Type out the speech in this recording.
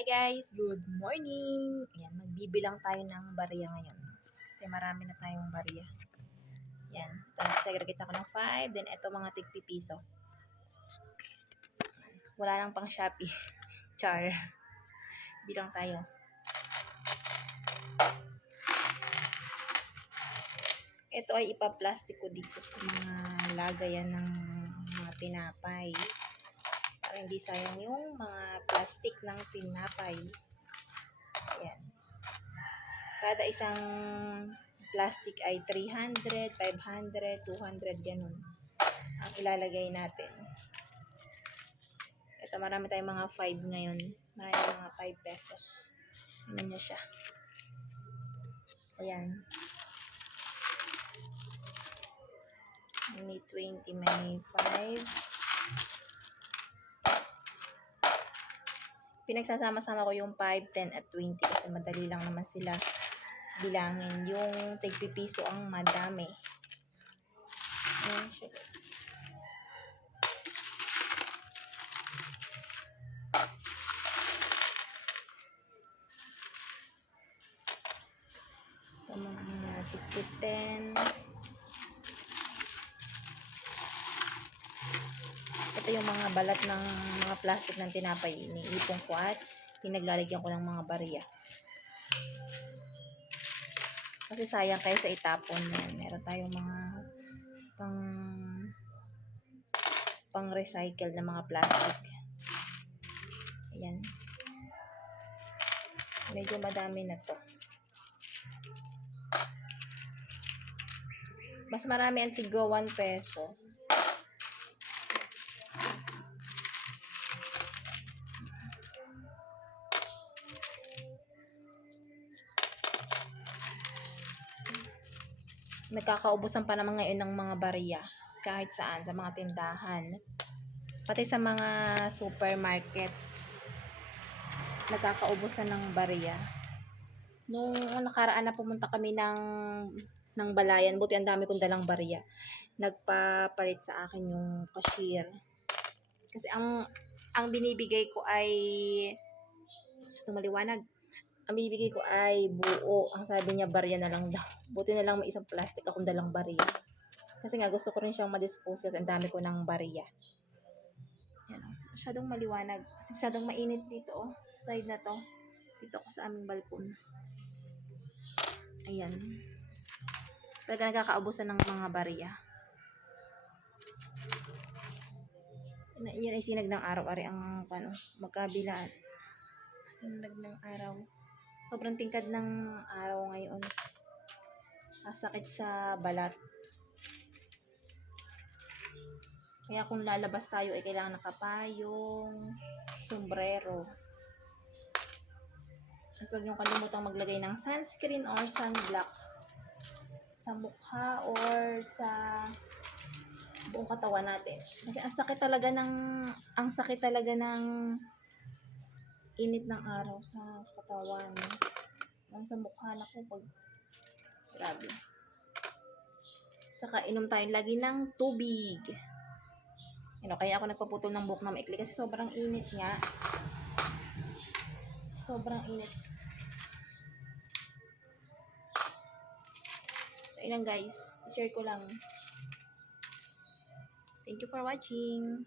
Hi guys, good morning! Ayan, magbibilang tayo ng barya ngayon. Kasi marami na tayong barya. Ayan, nagsagragit ako ng 5, then ito mga tigpipiso. Wala lang pang Shopee. Char. Bilang tayo. Ito ay ipa-plastic ko dito sa mga lagayan ng mga tinapay. Para hindi sayang yung mga plastic ng tinapay. Ayan. Kada isang plastic ay 300, 500, 200, ganun ang ilalagay natin. Ito, marami tayong mga 5 ngayon. Marami mga 5 pesos. Tingnan nyo siya. Ayan. May 20, may 5. Pinagsasama-sama ko yung 5, 10, at 20 kasi madali lang naman sila bilangin. Yung tigpipiso ang madami. Ayan siya guys. Ito mga tig-10. Ito yung mga balat ng mga plastic ng tinapay. Iniipon ko at pinaglalagyan ko ng mga barya. Kasi sayang kayo sa itapon yan. Meron tayong mga pang recycle na mga plastic. Ayan. Medyo madami na to. Mas marami ang tigo 1 peso. Nagkakaubusan pa naman ngayon ng mga barya kahit saan, sa mga tindahan, pati sa mga supermarket nagkakaubusan ng barya. Nung nakaraan na pumunta kami ng Balayan, buti ang dami kong dalang barya. Nagpapalit sa akin yung cashier kasi ang binibigay ko ay maliwanag. Ang binibigay ko ay buo. Ang sabi niya, barya na lang daw. Buti na lang may isang plastic akong dalang barya. Kasi nga, gusto ko rin siyang madispose kasi ang dami ko ng barya. Yan o. Masyadong maliwanag. Kasi masyadong mainit dito o. Sa side na to. Dito ako sa aming balkon. Ayan. Talaga nagkakaubusan ng mga barya. Yan ay sinag ng araw-ari ang magkabilaan. Sinag ng araw. Sobrang tingkad ng araw ngayon. Sakit sa balat. Kaya kung lalabas tayo ay kailangan nakapayong, sombrero. At huwag niyong kalimutang maglagay ng sunscreen or sunblock sa mukha or sa buong katawan natin. Kasi ang sakit talaga ng init ng araw sa katawan. Sa mukha na ko pag grabe. Saka inom tayo lagi ng tubig. Kaya ako nagpaputol ng buhok na maikli kasi sobrang init nga. Sobrang init. So, ilang guys, share ko lang. Thank you for watching.